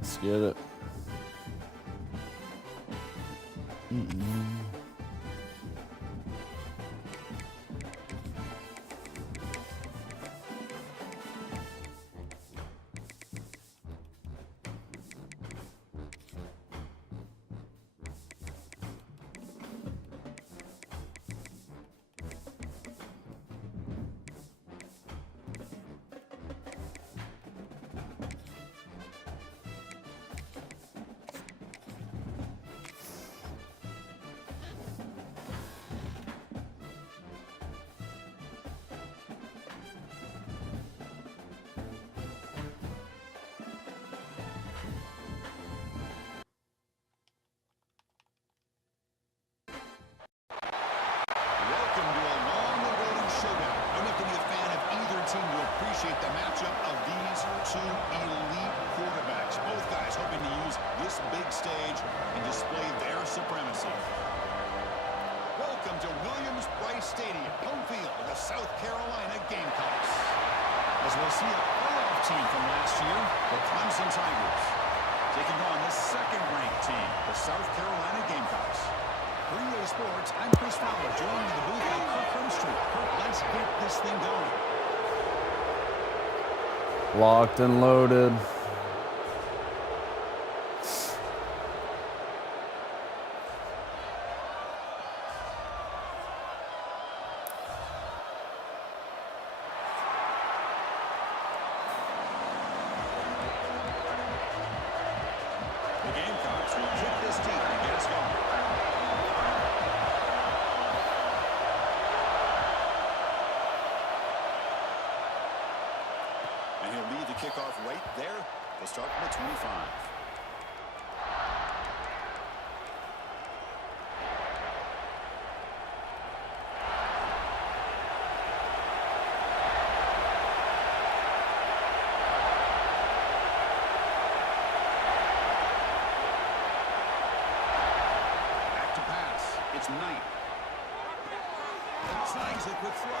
Let's get it. Appreciate the matchup of these two elite quarterbacks. Both guys hoping to use this big stage and display their supremacy. Welcome to Williams-Brice Stadium, home field of the South Carolina Gamecocks. As we'll see a playoff team from last year, the Clemson Tigers, taking on the second-ranked team, the South Carolina Gamecocks. For EA Sports, I'm Chris Fowler, joining the booth at Kirk Street. Kirk, let's get this thing going. Locked and loaded. The Gamecocks will kick this deep and get us going. And he'll lead the kickoff right there. They'll start from the 25. Back to pass. It's Knight. Snags it with throw.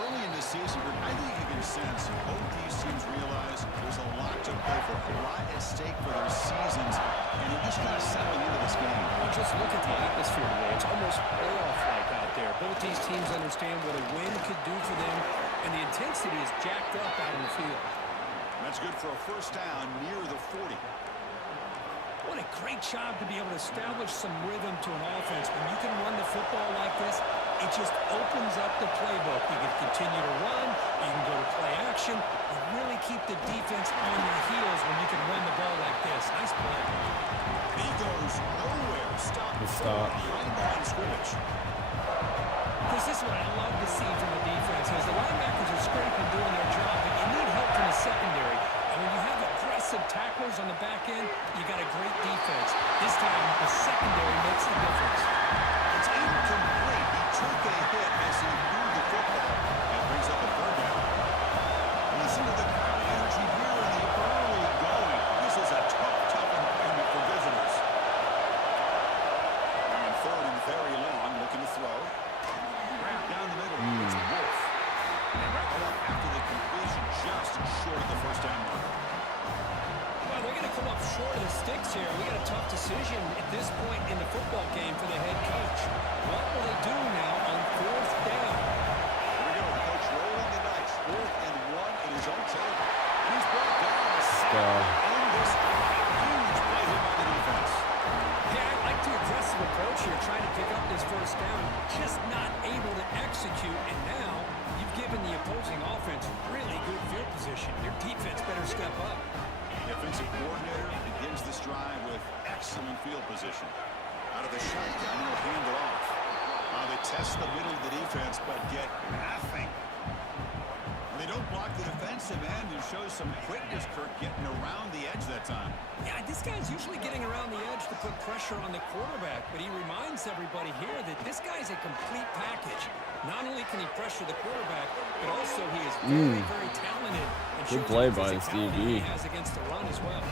Early in this season, I think you can sense both these teams realize there's a lot to play for, a lot at stake for their seasons, and they're just kind of settling into this game. Well, just look at the atmosphere today. It's almost playoff-like out there. Both these teams understand what a win could do for them, and the intensity is jacked up out in the field. That's good for a first down near the 40. What a great job to be able to establish some rhythm to an offense. When you can run the football like this, it just opens up the playbook. You can continue to run, you can go to play action, and really keep the defense on their heels when you can run the ball like this. Nice play. He goes nowhere. Stop. Behind the line scrimmage. Chris, this is what I love to see from the defense. As the linebackers are scraping doing their job, but you need help from the secondary. And when you have aggressive tacklers on the back end, you got a great defense. This time, the secondary makes the difference. It's incomplete. He took a hit as he moved the football. That brings up a third down. Listen to the crowd energy here in the early going. This is a tough environment for visitors. And third and very long, looking to throw. Wrap down the middle. It's Wolf. And they wrap it up after the completion, just short of the first down mark. Well, they're going to come up short of the sticks here. We got a tough decision at this point in the football game for the head coach. What will they do now on fourth down? Here we go. The coach rolling the dice. 4th and 1 in his own territory. He's brought down a sack in this huge play here by the approach here, trying to pick up this first down, just not able to execute, and now you've given the opposing offense really good field position. Your defense better step up. The offensive coordinator begins this drive with excellent field position. Out of the shotgun, he'll hand it off. They test the middle of the defense, but get nothing. They don't block the defensive end and show some quickness, Kirk, getting around the edge that time. Yeah, this guy's usually getting around the edge to put pressure on the quarterback, but he reminds everybody here that this guy's a complete package. Not only can he pressure the quarterback, but also he is very, very talented. And good play by the he has against the run as well.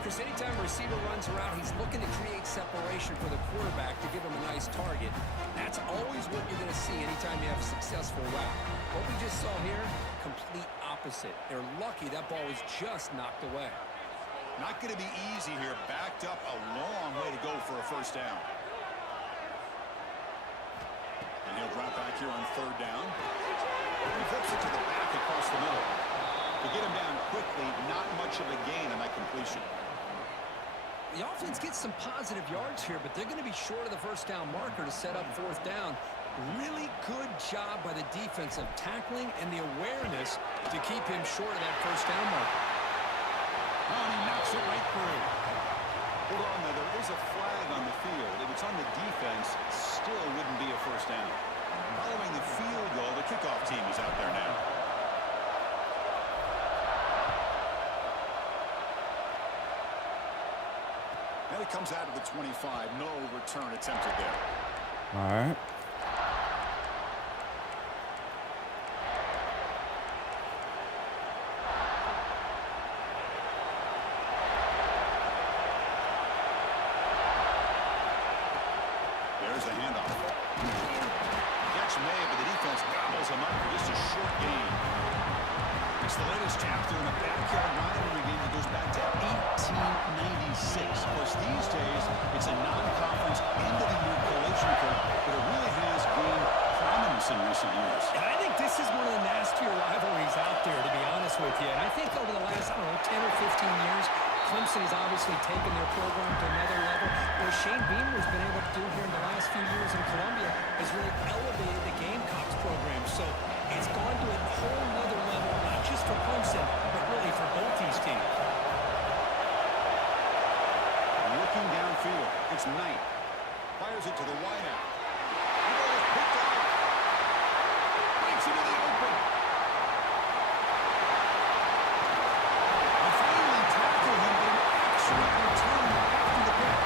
Chris, anytime a receiver runs around, he's looking to create separation for the quarterback to give him a nice target. That's always what you're going to see anytime you have a successful route. What we just saw here, complete opposite. They're lucky that ball was just knocked away. Not going to be easy here. Backed up a long way to go for a first down. And he'll drop back here on third down. He flips it to the back across the middle. To get him down quickly, not much of a gain on that completion. The offense gets some positive yards here, but they're going to be short of the first down marker to set up fourth down. Really good job by the defense of tackling and the awareness to keep him short of that first down marker. Oh, and he knocks it right through. Hold on, though. There is a flag on the field. If it's on the defense, still wouldn't be a first down. Following the field goal, the kickoff team is out there now. Now he comes out of the 25. No return attempted there. All right. There's the handoff. Catch made, but the defense gobbles him up for just a short gain. It's the latest chapter in a backyard rivalry game that goes back to 1896. Of course, these days, it's a non-conference end-of-the-year collision, but it really has gained prominence in recent years. And I think this is one of the nastier rivalries out there, to be honest with you. And I think over the last, 10 or 15 years, Clemson has obviously taken their program to another level. What Shane Beamer has been able to do here in the last few years in Columbia has really elevated the Gamecocks program. So it's gone to a whole other level, not just for Clemson, but really for both these teams. Looking downfield, it's Knight. Fires it to the wideout. The ball is picked off. Breaks into the open. They finally tackle him, but an excellent return after the pick.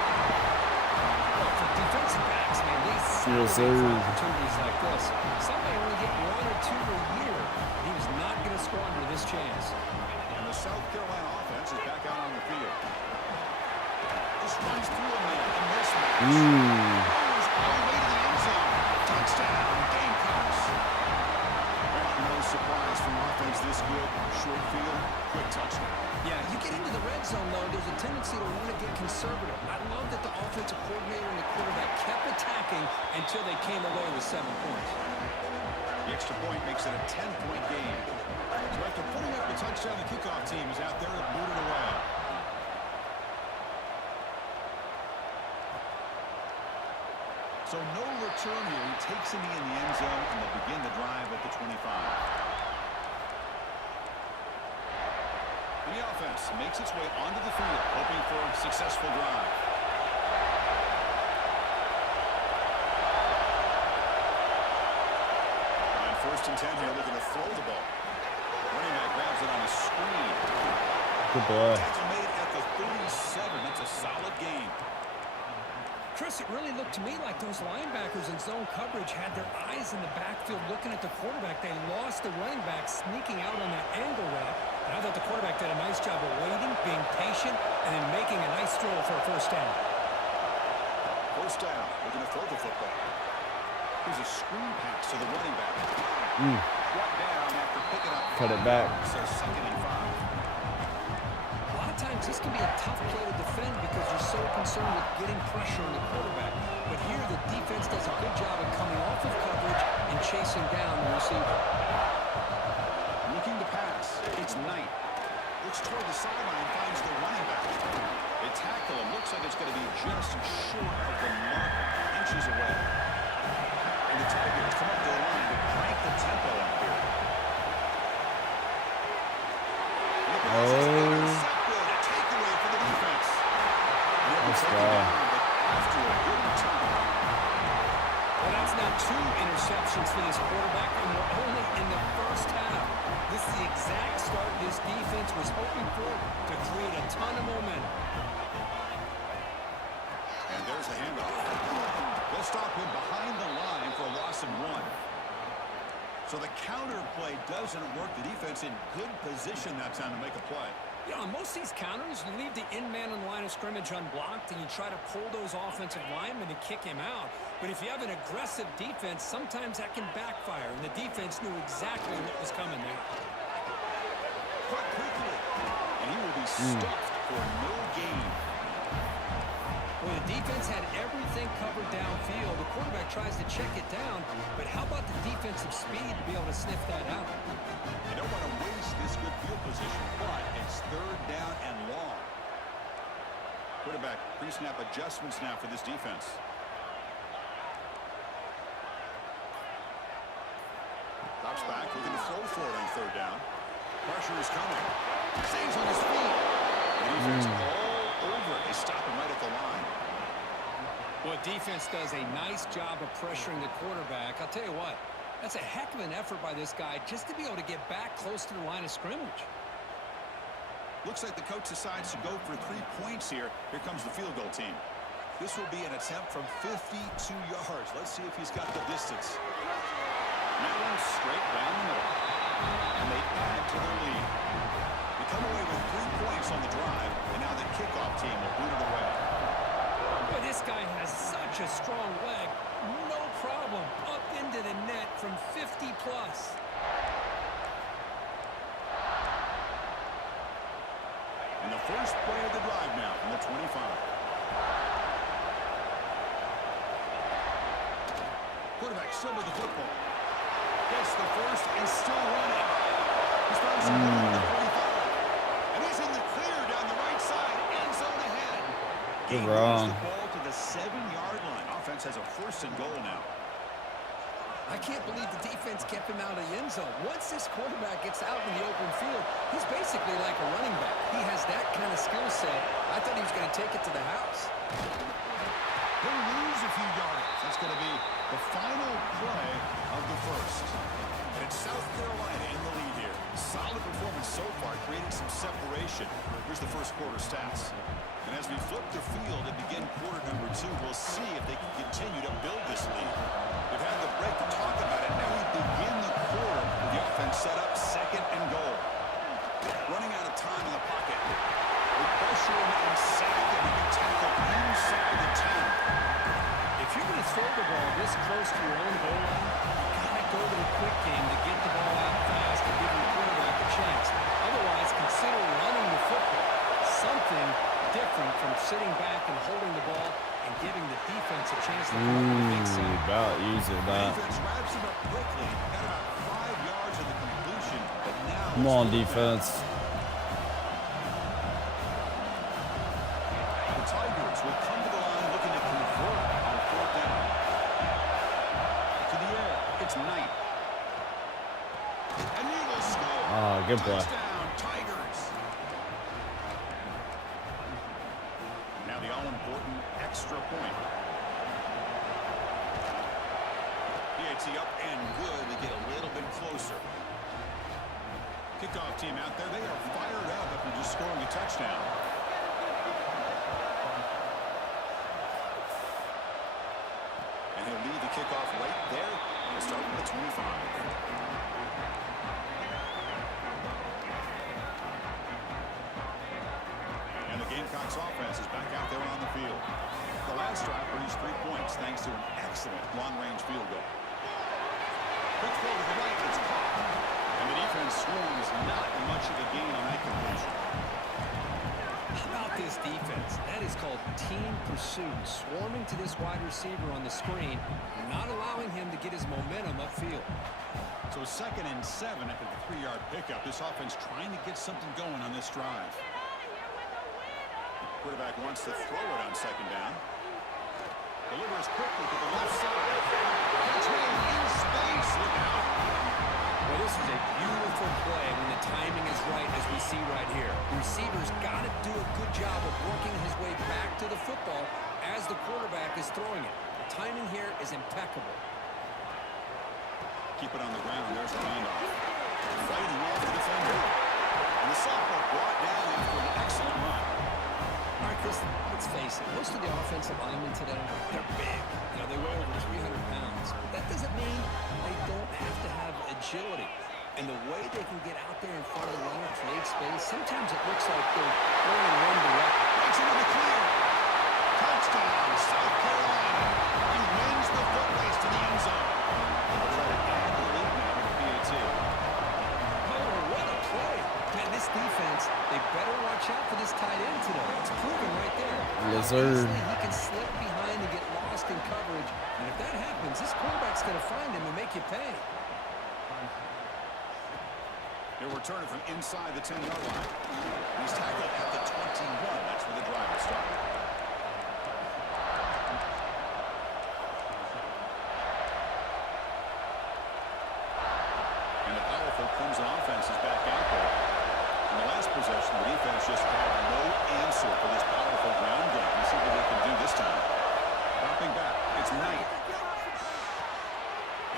Well, for defensive backs, man, they Yes, salivate for sir. opportunities like this. Some may only get one or two a year. He was not going to squander this chance. And the South Carolina offense is back out on the field. Just runs through a man in this match. Goes all the way to the end zone. Touchdown, Gamecocks. Well, no surprise from offense this good. Short field, quick touchdown. Yeah, you get into the red zone, though, there's a tendency to want to get conservative. I love that the offensive coordinator and the quarterback kept attacking until they came away with 7 points. The extra point makes it a 10-point game. So after putting up a touchdown, the kickoff team is out there to boot it away. So no return here. He takes him in the end zone, and they'll begin the drive at the 25. And the offense makes its way onto the field, hoping for a successful drive. On 1st and 10 here, looking to throw the ball. Running back grabs it on a screen. Good play. Tackle made at the 37. That's a solid game. Chris, it really looked to me like those linebackers in zone coverage had their eyes in the backfield looking at the quarterback. They lost the running back sneaking out on that angle route. And I thought the quarterback did a nice job of waiting, being patient, and then making a nice throw for a first down. First down. Looking to throw the football. Here's a screen pass to the running back. Brought down after picking up. Cut it back. So 2nd and 5. A lot of times this can be a tough play to defend because you're so concerned with getting pressure on the quarterback. But here the defense does a good job of coming off of coverage and chasing down the receiver. Looking to pass. It's Knight. Looks toward the sideline, finds the running back. They tackle him. Looks like it's going to be just short of the mark defense was hoping for to create a ton of momentum. And there's the handoff. They'll stop him behind the line for a loss of 1. So the counter play doesn't work. The defense in good position that time to make a play. Yeah, on most of these counters, you leave the in-man on the line of scrimmage unblocked, and you try to pull those offensive linemen and kick him out. But if you have an aggressive defense, sometimes that can backfire, and the defense knew exactly what was coming there. Cut quickly, and he will be stuffed for no gain. Well, the defense had everything covered downfield. The quarterback tries to check it down, but how about the defensive speed to be able to sniff that out? You don't want to waste this good field position, but it's 3rd down and long. Quarterback pre-snap adjustments now for this defense. Drops back, looking to throw for it on 3rd down. Pressure is coming. Stays on his feet. The defense all over. They stop him right at the line. Well, defense does a nice job of pressuring the quarterback. I'll tell you what, that's a heck of an effort by this guy just to be able to get back close to the line of scrimmage. Looks like the coach decides to go for 3 points here. Here comes the field goal team. This will be an attempt from 52 yards. Let's see if he's got the distance. That one straight down the middle. And they add to their lead. They come away with 3 points on the drive, and now the kickoff team will boot it away. But this guy has such a strong leg. No problem. Up into the net from 50 plus. And the first play of the drive now from the 25. Quarterback still with the football. Gets the first and still running. He's found some room at the 45. And he's in the clear down the right side. End zone ahead. You're wrong. The ball to the 7-yard line. Offense has a 1st and goal now. I can't believe the defense kept him out of the end zone. Once this quarterback gets out in the open field, he's basically like a running back. He has that kind of skill set. I thought he was going to take it to the house. He'll lose a few yards. That's going to be the final play of the first. And it's South Carolina in the lead here. Solid performance so far, creating some separation. Here's the first quarter stats. And as we flip the field and begin quarter number 2, we'll see if they can continue to build this lead. We've had the break to talk about it. Now we begin the quarter with the offense set up 2nd and goal. Running out of time in the pocket. We pressure him and sack him. He can tackle inside the 10. If you're going to throw the ball this close to your own goal line, you got to go to the quick game to get the ball out fast and give your quarterback a chance. Otherwise, consider running the football. Something different from sitting back and holding the ball and giving the defense a chance to come up with a big sack. About easy that. Defense wraps him up quickly. Got about 5 yards of the conclusion, but now Come on, defense. the Tigers will come to the line looking to convert on 4th down. To the air, it's Knight. And Eagles score. Ah, good play. Touchdown, Tigers. Now the all-important extra point. PAT up and good to get a little bit closer. Kickoff team out there. They are fired up after just scoring a touchdown. And he'll lead the kickoff right there. He'll start with the 25. And the Gamecocks offense is back out there on the field. The last drive produced 3 points thanks to an excellent long-range field goal. Quick throw to the right, it's caught. And the defense swarms not much of a gain on that completion. How about this defense? That is called team pursuit. Swarming to this wide receiver on the screen, not allowing him to get his momentum upfield. So 2nd and 7 after the 3-yard pickup. This offense trying to get something going on this drive. Quarterback wants to throw it on 2nd down. Delivers quickly to the left side. Catch made in space. Look out. Well, this is a beautiful play when the timing is right, as we see right here. The receiver's got to do a good job of working his way back to the football as the quarterback is throwing it. The timing here is impeccable. Keep it on the ground. There's the handoff. Fighting off the defender. And the sophomore agility. And the way they can get out there in front of the runner, create space, sometimes it looks like they're going in one direction. It's into the clear. Touchdown, South Carolina. He wins the foot race to the end zone. They'll try to add the lead now to the PAT. Oh, what a play. Man, this defense, they better watch out for this tight end today. It's proven right there. Yes, sir. Easily he can slip behind and get lost in coverage. And if that happens, this quarterback's going to find him and make you pay. They're returning from inside the 10-yard line. He's tackled at the 21. That's where the drive will start. And the powerful Clemson offense is back out there. In the last possession, the defense just had no answer for this powerful ground game. Let's see what they can do this time. Dropping back. It's Knight.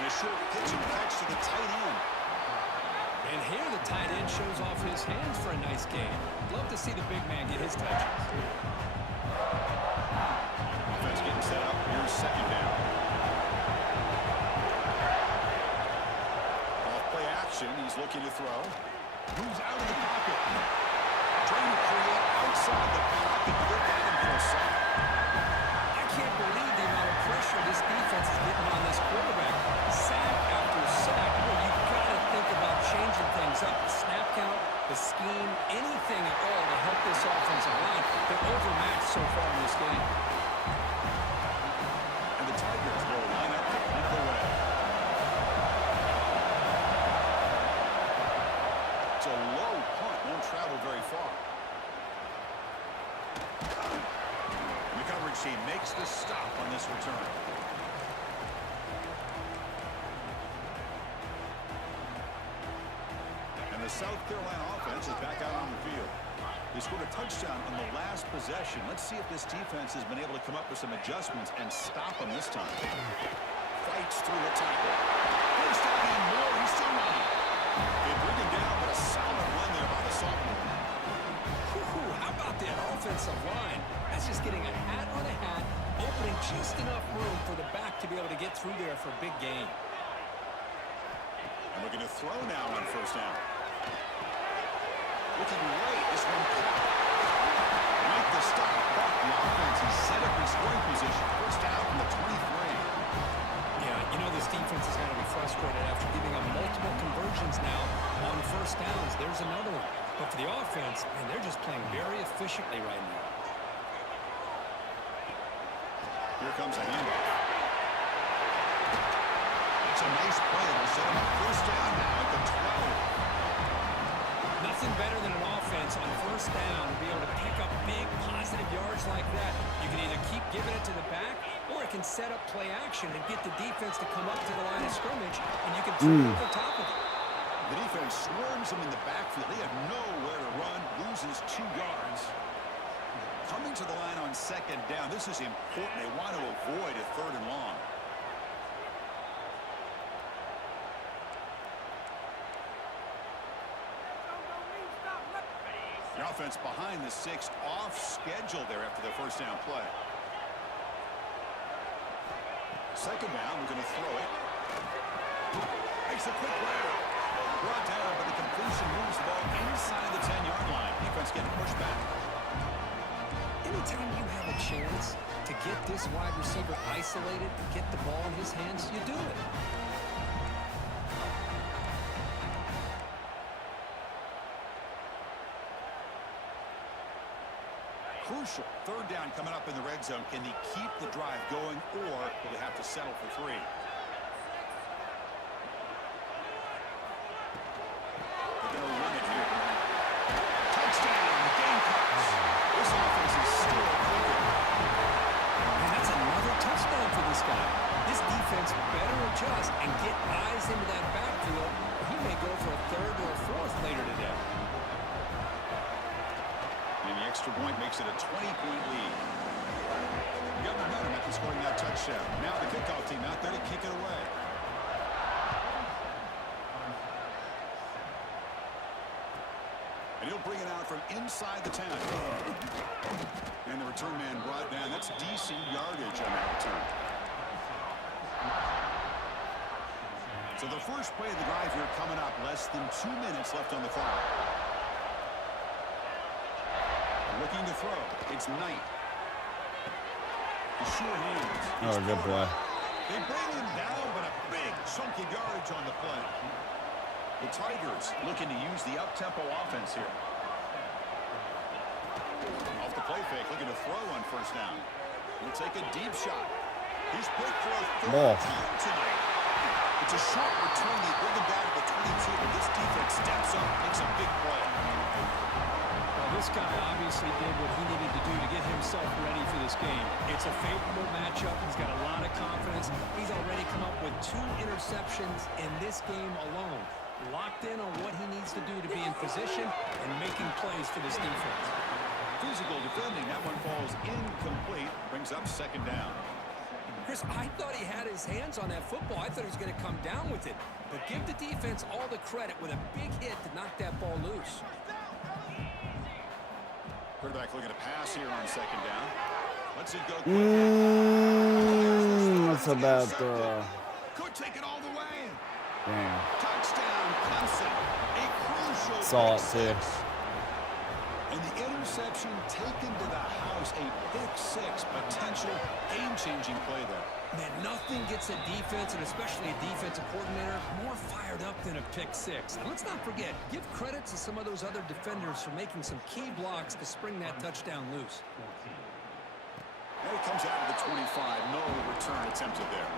And a short pitch and catch to the tight end. And here the tight end shows off his hands for a nice game. Love to see the big man get his touches. Offense getting set up. Here's second down. Off play action. He's looking to throw. Moves out of the pocket. Trying to create outside the pocket. Look at him for a sack. I can't believe the amount of pressure this defense is getting on this quarterback. Sack after sack. Well, you've got to think about changing things up. The snap count, the scheme, anything at all to help this offensive line. They're overmatched so far in this game. And the Tigers will line up another way. It's a low punt. Won't travel very far. And the coverage team makes the stop on this return. And the South Carolina offense is back out on the field. They scored a touchdown on the last possession. Let's see if this defense has been able to come up with some adjustments and stop them this time. Fights through the tackle. First down and more. He's still running. They bring him down, but a solid run there by the sophomore. How about that offensive line? That's just getting a hat on a hat, opening just enough room for the back to be able to get through there for a big gain. And looking to throw now on first down. Looking great. This one caught. Make the stop. But the offense is set up in scoring position. First down from the 23. Yeah, you know this defense is going to be frustrated after giving up multiple conversions now on first downs. There's another one. But for the offense, man, they're just playing very efficiently right now. Here comes a handoff. It's a nice play. It'll set him up first down now at the 12. Nothing better than an offense on first down to be able to pick up big positive yards like that. You can either keep giving it to the back, or it can set up play action and get the defense to come up to the line of scrimmage, and you can throw over top of it. The defense swarms him in the backfield. They have nowhere to run, loses 2 yards. Coming to the line on second down. This is important. They want to avoid a third and long. The offense behind the 6, off schedule there after the first down play. Second down, we're going to throw it. Makes a quick grab. Brought down, but the completion moves the ball inside the 10-yard line. Defense getting pushed back. Anytime you have a chance to get this wide receiver isolated, get the ball in his hands, you do it. Crucial. Third down coming up in the red zone. Can he keep the drive going, or will they have to settle for 3? They're going to run it here. Touchdown, Gamecocks. This offense is still clicking. And that's another touchdown for this guy. This defense better adjust and get eyes into that backfield, or he may go for a third or a fourth later today. And the extra point makes it a 20-point lead. We got momentum after scoring that touchdown. Now the kickoff team out there to kick it away. And he'll bring it out from inside the 10. And the return man brought down. That's DC yardage on that return. So So the first play of the drive here coming up. Less than 2 minutes left on the clock. Looking to throw. It's Knight. The sure hands. Oh, good play. They bring him down, but a big chunk of yardage on the play. The Tigers looking to use the up-tempo offense here. Off the play fake, looking to throw on first down. He'll take a deep shot. He's picked for a third time tonight. It's a short return. They bring him down to the 22, but this defense steps up, makes a big play. Well, this guy obviously did what he needed to do to get himself ready for this game. It's a favorable matchup. He's got a lot of confidence. He's already come up with 2 interceptions in this game alone. Locked in on what he needs to do to be in position and making plays for this defense. Physical defending. That one falls incomplete. Brings up second down. Chris, I thought he had his hands on that football. I thought he was going to come down with it. But give the defense all the credit with a big hit to knock that ball loose. Quarterback looking to pass here on second down. Let's it go. That's a bad throw. Could take it all the way. Damn. Touchdown, Clemson. A crucial Saw it, pick too. six. And the interception taken to the house. A pick six. Potential game-changing play there. Man, nothing gets a defense, and especially a defensive coordinator, more fired up than a pick six. And let's not forget, give credit to some of those other defenders for making some key blocks to spring that touchdown loose. Now he comes out of the 25. No return attempted there.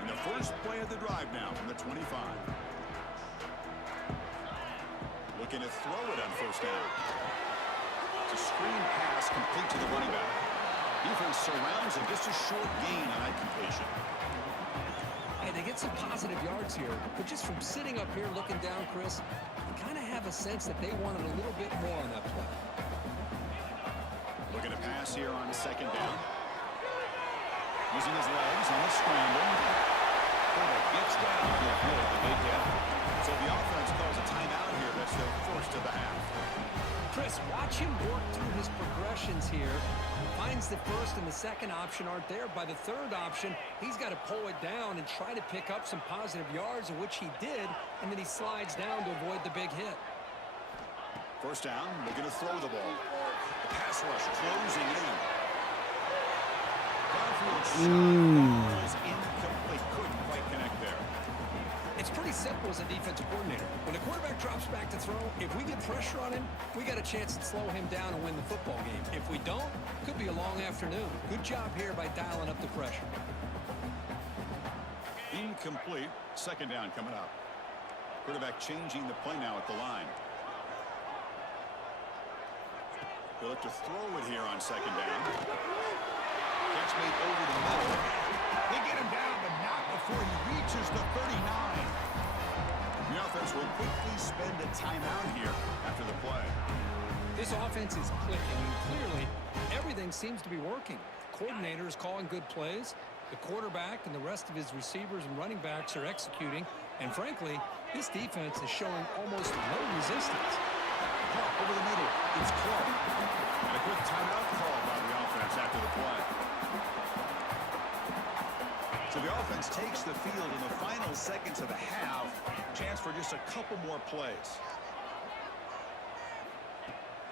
And the first play of the drive now from the 25. Looking to throw it on first down. It's a screen pass complete to the running back. Defense surrounds him. Just a short gain on that completion. Hey, they get some positive yards here, but just from sitting up here looking down, Chris, you kind of have a sense that they wanted a little bit more on that play. Looking to pass here on second down. Using his legs on the scramble. Gets down to avoid the big hit. So the offense calls a timeout here. That's their first of the half. Chris, watch him work through his progressions here. Finds the first and the second option aren't there. By the third option, he's got to pull it down and try to pick up some positive yards, which he did, and then he slides down to avoid the big hit. First down, looking to throw the ball. The pass rush closing in. Garfield's shot was incomplete. Couldn't quite connect there. It's pretty simple as a defensive coordinator. When the quarterback drops back to throw, if we get pressure on him, we got a chance to slow him down and win the football game. If we don't, could be a long afternoon. Good job here by dialing up the pressure. Incomplete. Second down coming up. Quarterback changing the play now at the line. He'll look to throw it here on second down. Catch made over the middle. They get him down, but not before he reaches the 39. The offense will quickly spend a timeout here after the play. This offense is clicking, and clearly everything seems to be working. The coordinator is calling good plays. The quarterback and the rest of his receivers and running backs are executing. And frankly, this defense is showing almost no resistance. Over the middle, it's Clark. And a quick timeout call by the offense after the play. So the offense takes the field in the final seconds of the half. Chance for just a couple more plays.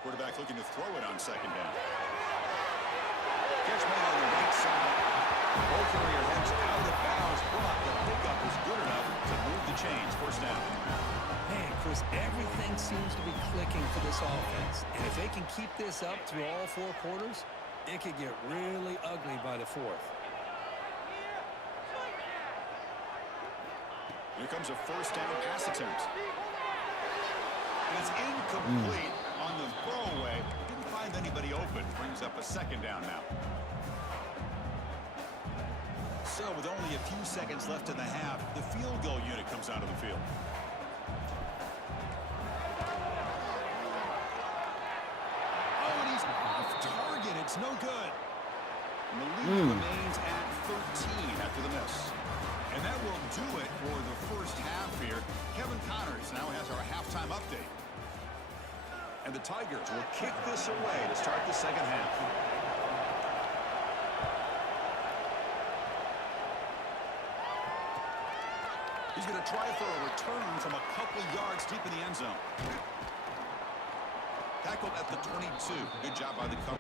Quarterback looking to throw it on second down. Catch made on the right side. Both career heads out of bounds, but the pickup is good enough to move the chains. First down. Man, Chris, everything seems to be clicking for this offense. And if they can keep this up through all 4 quarters, it could get really ugly by the 4th. Here comes a first down pass attempt. And it's incomplete on the throwaway. Didn't find anybody open. Brings up a second down now. So with only a few seconds left in the half, the field goal unit comes out of the field. Oh, and he's off target. It's no good. And the lead remains at 13 after the miss. And that will do it for the first half here. Kevin Connors now has our halftime update. And the Tigers will kick this away to start the second half. He's going to try for a return from a couple yards deep in the end zone. Tackled at the 22. Good job by the cover.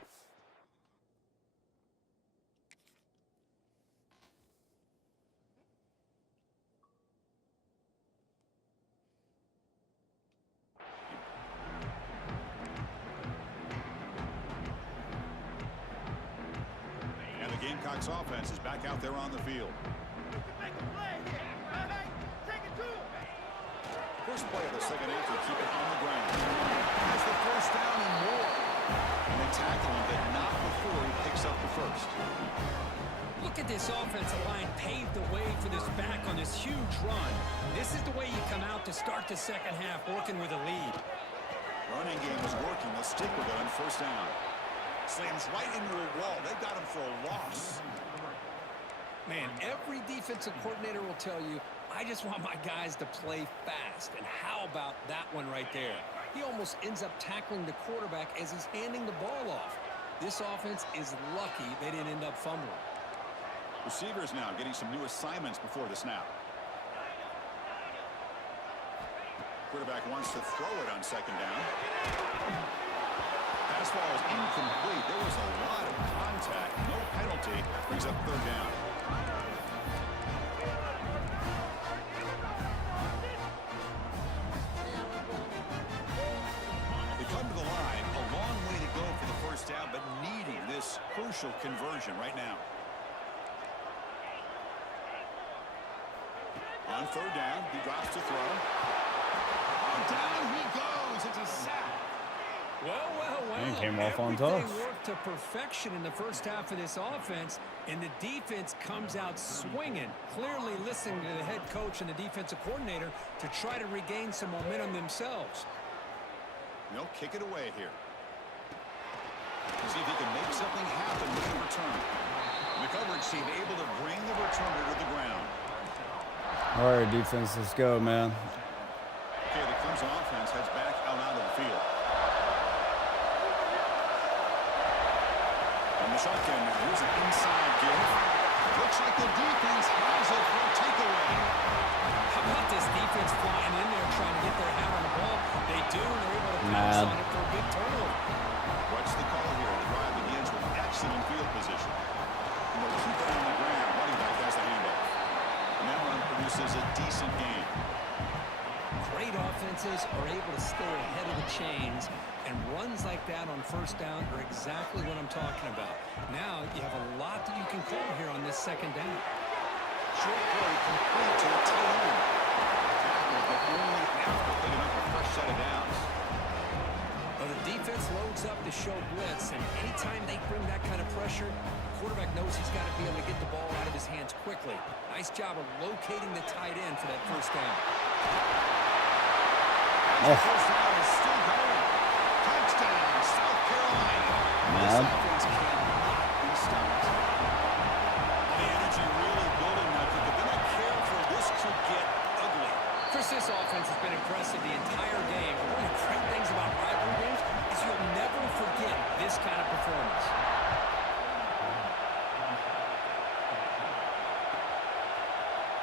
And the Gamecocks offense is back out there on the field. First play of the second half to keep it on the ground. That's the first down and more. And they tackle him, but not before he picks up the first. Look at this offensive line paved the way for this back on this huge run. This is the way you come out to start the second half, working with a lead. Running game is working. They'll stick with it on first down. Slams right into a wall. They've got him for a loss. Man, every defensive coordinator will tell you, I just want my guys to play fast. And how about that one right there? He almost ends up tackling the quarterback as he's handing the ball off. This offense is lucky they didn't end up fumbling. Receivers now getting some new assignments before the snap. Quarterback wants to throw it on second down. Pass ball is incomplete. There was a lot of contact. No penalty. Brings up third down. Down, but needing this crucial conversion right now. On third down, he drops to throw. And down he goes. It's a sack. Well. And came off on Everything tough. worked to perfection in the first half of this offense, and the defense comes out swinging, clearly listening to the head coach and the defensive coordinator to try to regain some momentum themselves. They'll kick it away here. See if he can make something happen with the return. The coverage team able to bring the returner to the ground. All right, defense, let's go, man. Okay, the Clemson offense heads back out onto the field. On the shotgun now, here's an inside give. Looks like the defense has it for a takeaway. How about this defense flying in there trying to get their hand on the ball? They do, and they're able to pass on it for a big turnover. What's the call here? The drive begins with excellent field position. And they'll keep it on the ground. Running back has the handoff. And that run produces a decent gain. Great offenses are able to stay ahead of the chains, and runs like that on first down are exactly what I'm talking about. Now you have a lot that you can call here on this second down. Short play complete to a tight end. Tackle, but only after picking up a fresh set of downs. Well, the defense loads up to show blitz, and anytime they bring that kind of pressure, the quarterback knows he's got to be able to get the ball out of his hands quickly. Nice job of locating the tight end for that first down. First down is still going. Touchdown, South Carolina. This offense cannot be stopped. The energy really building now. But they don't care for this to get ugly. Chris, this offense has been impressive the entire game. One of the great things about rivalry games is you'll never forget this kind of performance.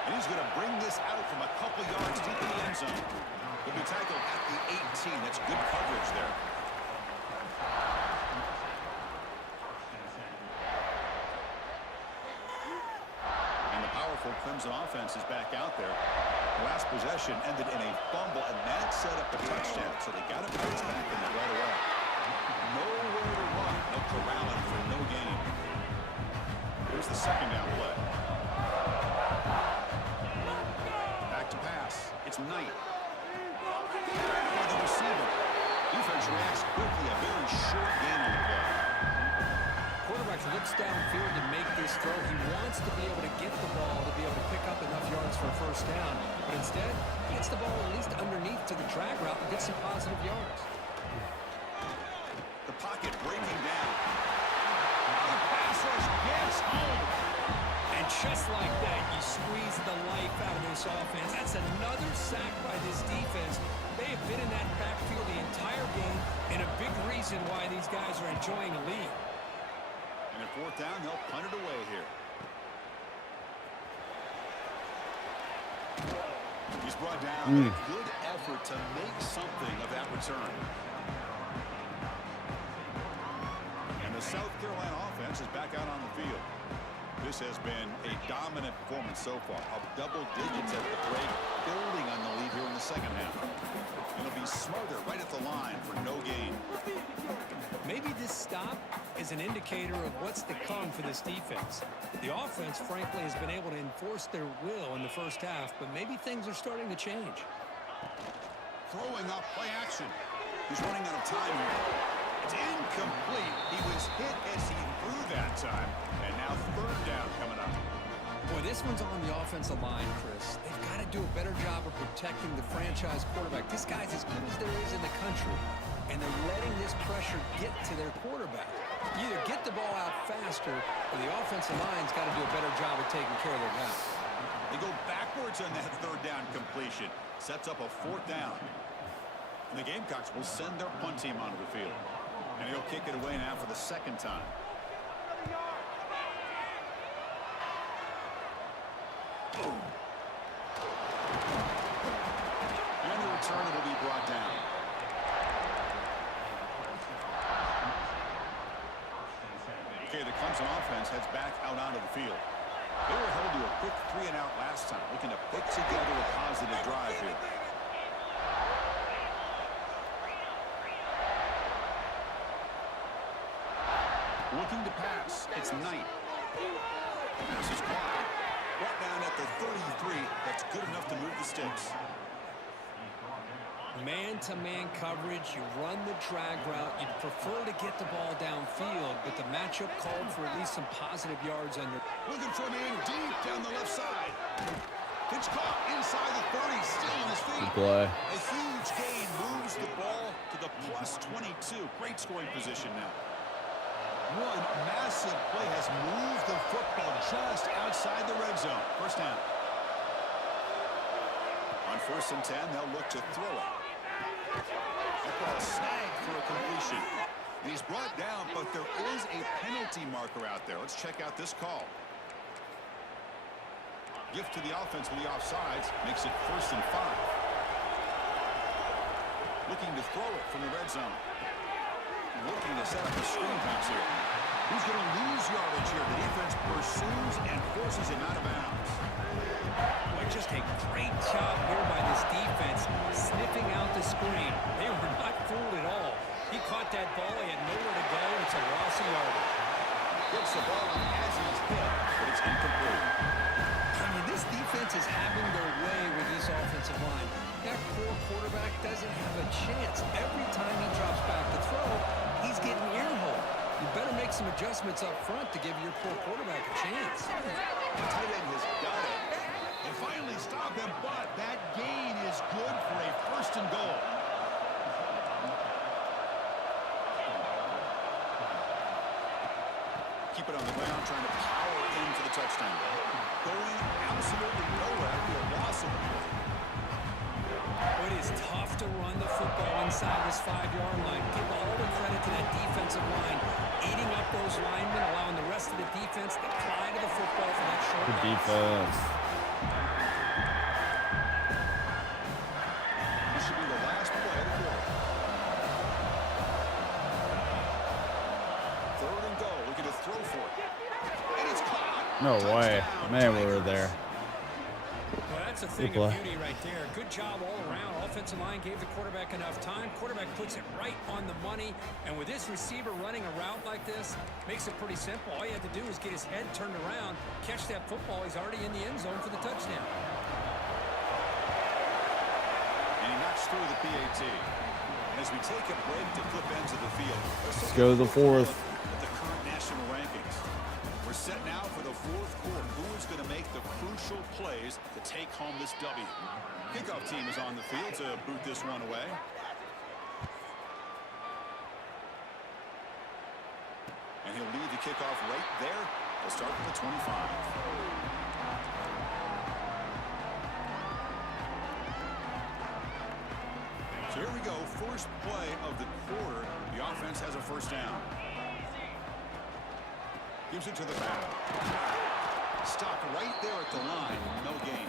And he's going to bring this out from a couple yards deep in the end zone. He'll be tackled at the 18. That's good coverage there. And the powerful Clemson offense is back out there. Last possession ended in a fumble, and that set up a touchdown. So they got to bounce back in it right away. Nowhere to run. No corralling for no gain. Here's the second down play. Back to pass. It's Knight. By the receiver. Defense reacts quickly. A very short gain on the play. Quarterback looks downfield to make this throw. He wants to be able to get the ball to be able to pick up enough yards for a first down. But instead, he gets the ball at least underneath to the drag route and gets some positive yards. The pocket breaking down. The pass rush gets home. And just like that, you squeeze the life out of this offense. That's another sack by this defense. They have been in that backfield the entire game, and a big reason why these guys are enjoying a lead. And at fourth down, they'll punt it away here. brought down. A good effort to make something of that return. And the South Carolina offense is back out on the field. This has been a dominant performance so far. Up double digits at the break, building on the lead here in the second half. It'll be smarter right at the line for no gain. Maybe this stop is an indicator of what's to come for this defense. The offense, frankly, has been able to enforce their will in the first half, but maybe things are starting to change. Throwing up play action. He's running out of time here. It's incomplete. He was hit as he threw that time. And now third down coming up. Boy, this one's on the offensive line, Chris. They've got to do a better job of protecting the franchise quarterback. This guy's as good as there is in the country. And they're letting this pressure get to their quarterback. You either get the ball out faster, or the offensive line's got to do a better job of taking care of their guy. They go backwards on that third down completion. Sets up a fourth down. And the Gamecocks will send their punt team onto the field. And he'll kick it away now for the second time. And the return will be brought down. Okay, the Clemson offense heads back out onto the field. They were held to a quick 3-and-out last time, looking to put together a positive drive here. Looking to pass. It's Knight. Pass is caught. Brought down at the 33. That's good enough to move the sticks. Man-to-man coverage, you run the drag route. You'd prefer to get the ball downfield, but the matchup called for at least some positive yards under. Looking for a man deep down the left side. Pitch caught inside the 30, still on his feet. Good play. A huge gain moves the ball to the plus 22. Great scoring position now. One massive play has moved the football just outside the red zone. First down. On 1st and 10, they'll look to throw it. That ball snagged for a completion. And he's brought down, but there is a penalty marker out there. Let's check out this call. Gift to the offense with the offsides. Makes it 1st and 5. Looking to throw it from the red zone. Looking to set up a screen pass here. Who's going to lose yardage here? The defense pursues and forces him out of bounds. Boy, just a great job here by this defense, sniffing out the screen. They were not fooled at all. He caught that ball. He had nowhere to go, and it's a loss of yardage. Gets the ball as he's hit, but it's incomplete. I mean, this defense is having their way with this offensive line. That core quarterback doesn't have a chance. Every time he drops back to throw, he's getting earholed. You better make some adjustments up front to give your poor quarterback a chance. The tight end has got it. And finally stop him, but that gain is good for a 1st and goal. Keep it on the ground, trying to power into the touchdown. Going absolutely nowhere after a loss of it. It is tough to run the football inside this 5-yard line. Give all the credit to that defensive line, eating up those linemen, allowing the rest of the defense to fly to the football for that short Good pass. defense. This should be the last play of the quarter. 3rd and goal. Looking to throw for it. And it's caught. No way. Touchdown, Man, we were Tigers. there. Well, that's a thing Good of play. beauty right there. Good job all around. Offensive line gave the quarterback enough time. Quarterback puts it right on the money. And with this receiver running a route like this, makes it pretty simple. All you have to do is get his head turned around, catch that football. He's already in the end zone for the touchdown. And he knocks through the PAT. And as we take a break to flip ends of the field, Let's go to the 4th. at the current national rankings. We're set now for the 4th quarter. Who is going to make the crucial plays to take home this W? Kickoff team is on the field to boot this one away. And he'll lead the kickoff right there. He'll start with the 25. So here we go. First play of the quarter. The offense has a 1st down. Gives it to the back. Stopped right there at the line. No gain.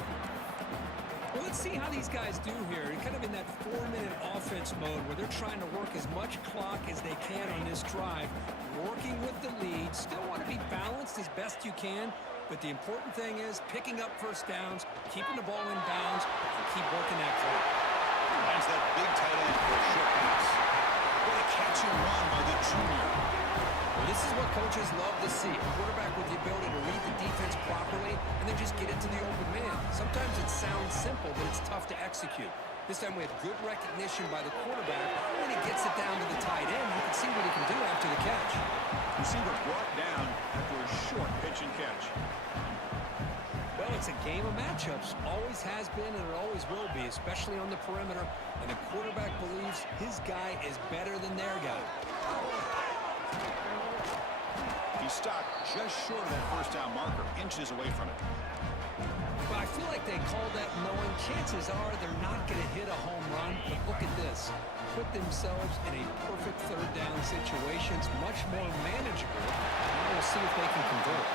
Well, let's see how these guys do here. They're kind of in that 4-minute offense mode where they're trying to work as much clock as they can on this drive, working with the lead. Still want to be balanced as best you can, but the important thing is picking up first downs, keeping the ball in bounds, and keep working that clock. Finds that big tight end for a short pass. What a catch and run by the junior. Well, this is what coaches love to see. A quarterback with the ability to read the defense properly and then just get it to the open man. Sometimes it sounds simple, but it's tough to execute. This time we have good recognition by the quarterback. When he gets it down to the tight end, you can see what he can do after the catch. Receiver brought down after a short pitch and catch. Well, it's a game of matchups. Always has been and it always will be, especially on the perimeter. And the quarterback believes his guy is better than their guy. He stopped just short of that first down marker, inches away from it. But I feel like they called that knowing chances are they're not going to hit a home run. But look at this. Put themselves in a perfect third down situation. It's much more manageable. Now we'll see if they can convert.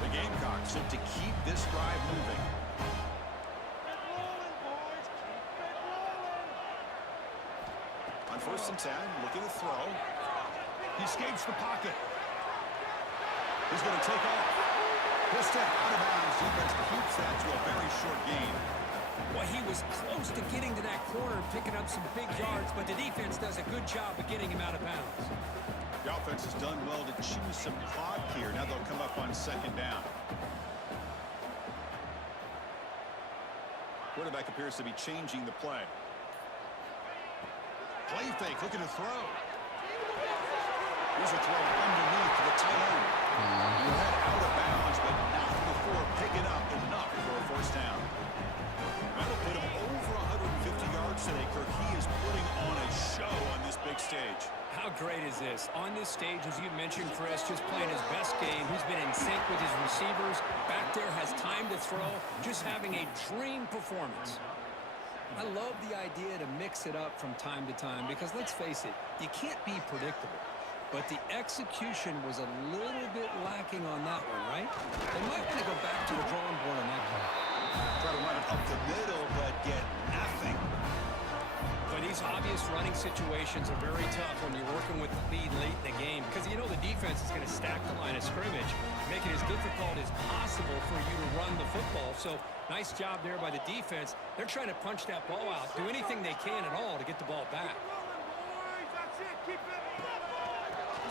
The Gamecocks look to keep this drive moving. On 1st and 10, looking to throw. He escapes the pocket. He's going to take off. He'll step out of bounds. Defense keeps that to a very short gain. Well, he was close to getting to that corner and picking up some big yards, but the defense does a good job of getting him out of bounds. The offense has done well to choose some clock here. Now they'll come up on 2nd down. Quarterback appears to be changing the play. Play fake, looking to throw. Here's a throw underneath to the tight end. He had out of bounds, but not before picking up enough for a 1st down. That'll put him over 150 yards today, Kirk. He is putting on a show on this big stage. How great is this? On this stage, as you mentioned, Chris, just playing his best game. He's been in sync with his receivers. Back there, has time to throw. Just having a dream performance. I love the idea to mix it up from time to time because, let's face it, you can't be predictable. But the execution was a little bit lacking on that one, right? They might want to go back to the drawing board on that one. Try to run it up the middle, but get nothing. But these obvious running situations are very tough when you're working with the lead late in the game because you know the defense is going to stack the line of scrimmage, make it as difficult as possible for you to run the football. So nice job there by the defense. They're trying to punch that ball out, do anything they can at all to get the ball back.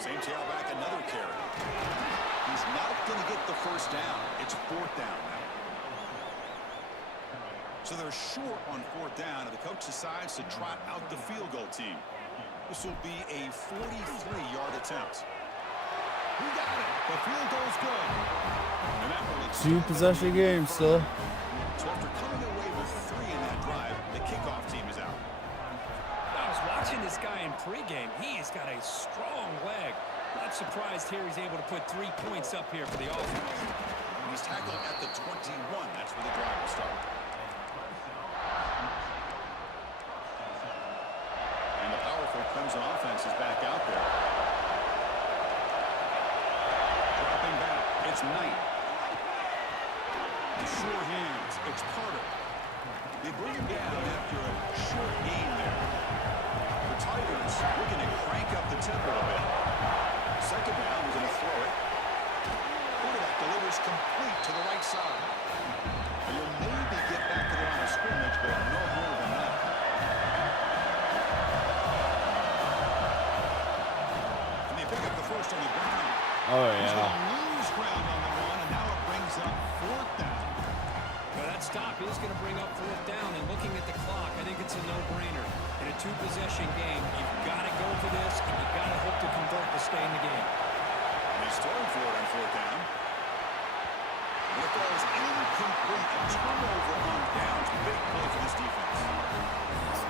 Same tailback, another carry. He's not going to get the 1st down. It's 4th down now. So they're short on 4th down, and the coach decides to trot out the field goal team. This will be a 43-yard attempt. He got it. The field goal's good. And that will extend 2-possession game still. So after coming away with 3 in that drive, the kickoff team is out. I was watching this guy in pregame. He's got a strong leg. Not surprised here he's able to put 3 points up here for the offense. He's tackled at the 21. That's where the drive will start. And the powerful Clemson offense is back out there. Dropping back. It's Knight. The sure hands. It's Carter. They bring him down after a short gain there. The Tigers looking to crank up the tempo a bit. 2nd down, we're going to throw it. Quarterback delivers complete to the right side. And you'll maybe get back to the line of scrimmage, but no more than that. And they pick up the 1st on the ground. Oh, He's yeah. going to lose ground on the run, and now it brings up 4th down. Well, that stop is going to bring up 4th down, and looking at the clock, I think it's a no-brainer. In a 2-possession game, you've got to go for this, and you've got to hope to convert to stay in the game. And he's throwing for it on 4th down. And it falls incomplete. A turnover on downs. Big play for this defense.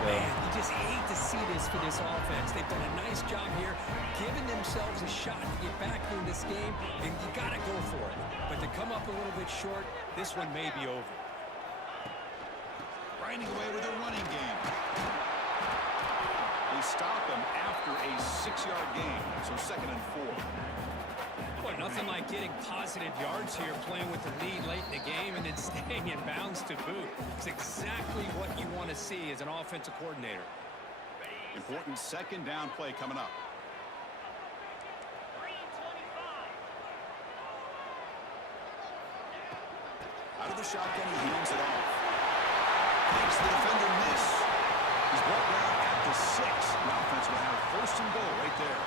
Man, you just hate to see this for this offense. They've done a nice job here, giving themselves a shot to get back in this game, and you got to go for it. But to come up a little bit short, this one may be over. Grinding away with a running game. They stop him after a 6-yard gain, so 2nd and 4. Well, Boy, nothing like getting positive yards here, playing with the lead late in the game and then staying in bounds to boot. It's exactly what you want to see as an offensive coordinator. Important second down play coming up. Out of the shotgun, he hands it off. Makes the defender miss. He's brought down at the 6. The offense will have first and goal right there.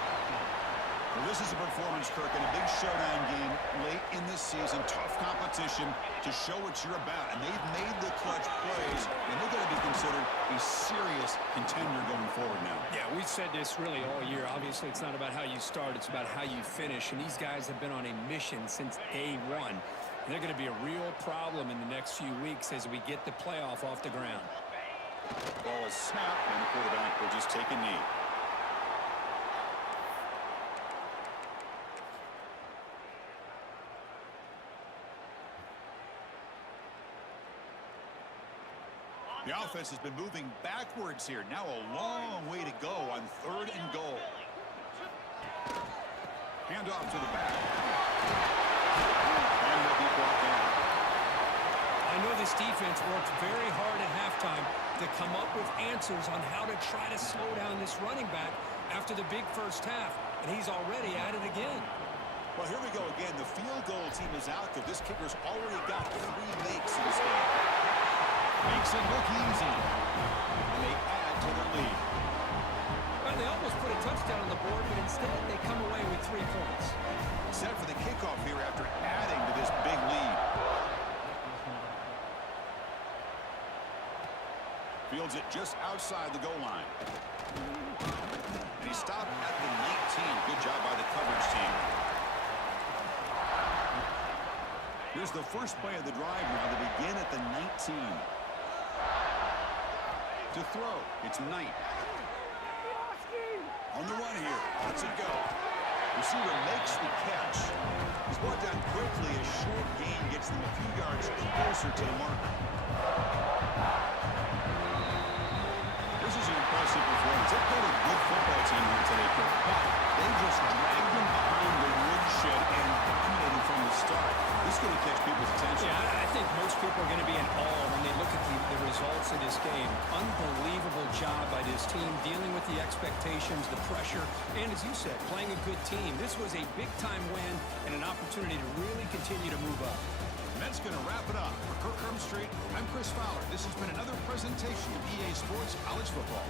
Well, this is a performance, Kirk, in a big showdown game late in this season. Tough competition to show what you're about. And they've made the clutch plays, and they're going to be considered a serious contender going forward now. Yeah, we've said this really all year. Obviously, it's not about how you start. It's about how you finish. And these guys have been on a mission since day one. And they're going to be a real problem in the next few weeks as we get the playoff off the ground. Ball is snapped, and the quarterback will just take a knee. The offense has been moving backwards here. Now a long way to go on third and goal. Hand off to the back. And will be brought down. I know this defense worked very hard at halftime to come up with answers on how to try to slow down this running back after the big first half. And he's already at it again. Well, here we go again. The field goal team is out there. This kicker's already got 3 makes in this game. Makes it look easy. And they add to the lead. Well, they almost put a touchdown on the board, but instead they come away with 3 points. Set for the kickoff here after adding to this big lead. Fields it just outside the goal line. And he stopped at the 19. Good job by the coverage team. Here's the first play of the drive now to begin at the 19. To throw, it's Knight. On the run here, lets it go. Receiver makes the catch. He's brought down quickly. A short gain gets them a few yards closer to the marker. This is an impressive performance. They played a good football team here today, but they just dragged them behind the woodshed and dominated from the start. This is going to catch people's attention. Yeah, I think most people are going to be in awe when they look at the results of this game. Unbelievable job by this team dealing with the expectations, the pressure, and as you said, playing a good team. This was a big-time win and an opportunity to really continue to move up. And that's going to wrap it up. For Kirk Street, I'm Chris Fowler. This has been another presentation of EA Sports College Football.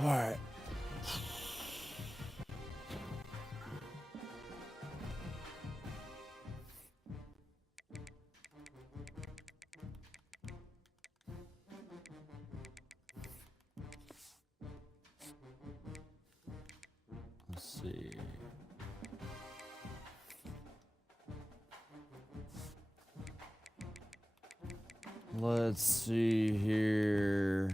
All right. Let's see. Let's see here.